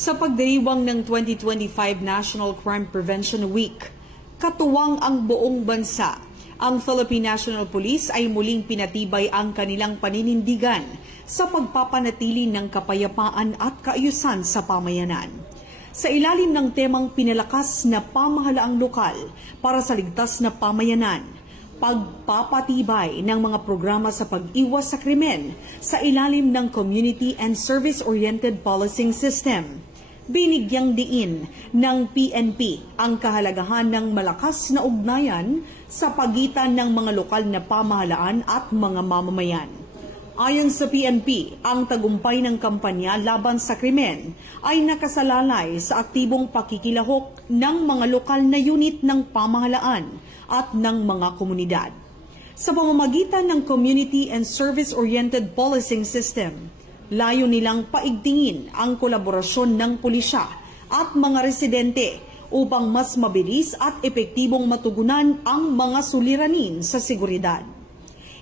Sa pagdiriwang ng 2025 National Crime Prevention Week, katuwang ang buong bansa. Ang Philippine National Police ay muling pinatibay ang kanilang paninindigan sa pagpapanatili ng kapayapaan at kaayusan sa pamayanan. Sa ilalim ng temang pinalakas na pamahalaang lokal para sa ligtas na pamayanan, pagpapatibay ng mga programa sa pag-iwas sa krimen sa ilalim ng Community and Service-Oriented Policing System. Binigyang diin ng PNP ang kahalagahan ng malakas na ugnayan sa pagitan ng mga lokal na pamahalaan at mga mamamayan. Ayon sa PNP, ang tagumpay ng kampanya laban sa krimen ay nakasalalay sa aktibong pakikilahok ng mga lokal na unit ng pamahalaan at ng mga komunidad. Sa pamamagitan ng Community and Service-Oriented Policing System, layo nilang paigtingin ang kolaborasyon ng pulisya at mga residente upang mas mabilis at epektibong matugunan ang mga suliranin sa seguridad.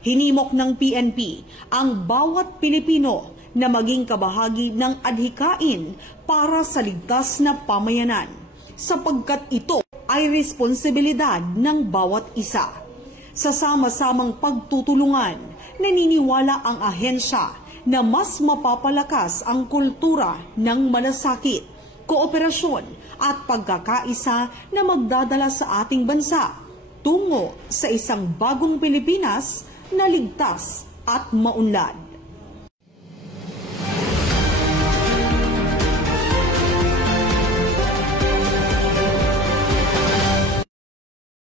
Hinimok ng PNP ang bawat Pilipino na maging kabahagi ng adhikain para sa ligtas na pamayanan, sapagkat ito ay responsibilidad ng bawat isa. Sa sama-samang pagtutulungan, naniniwala ang ahensya na mas mapapalakas ang kultura ng malasakit, kooperasyon at pagkakaisa na magdadala sa ating bansa tungo sa isang bagong Pilipinas na ligtas at maunlad.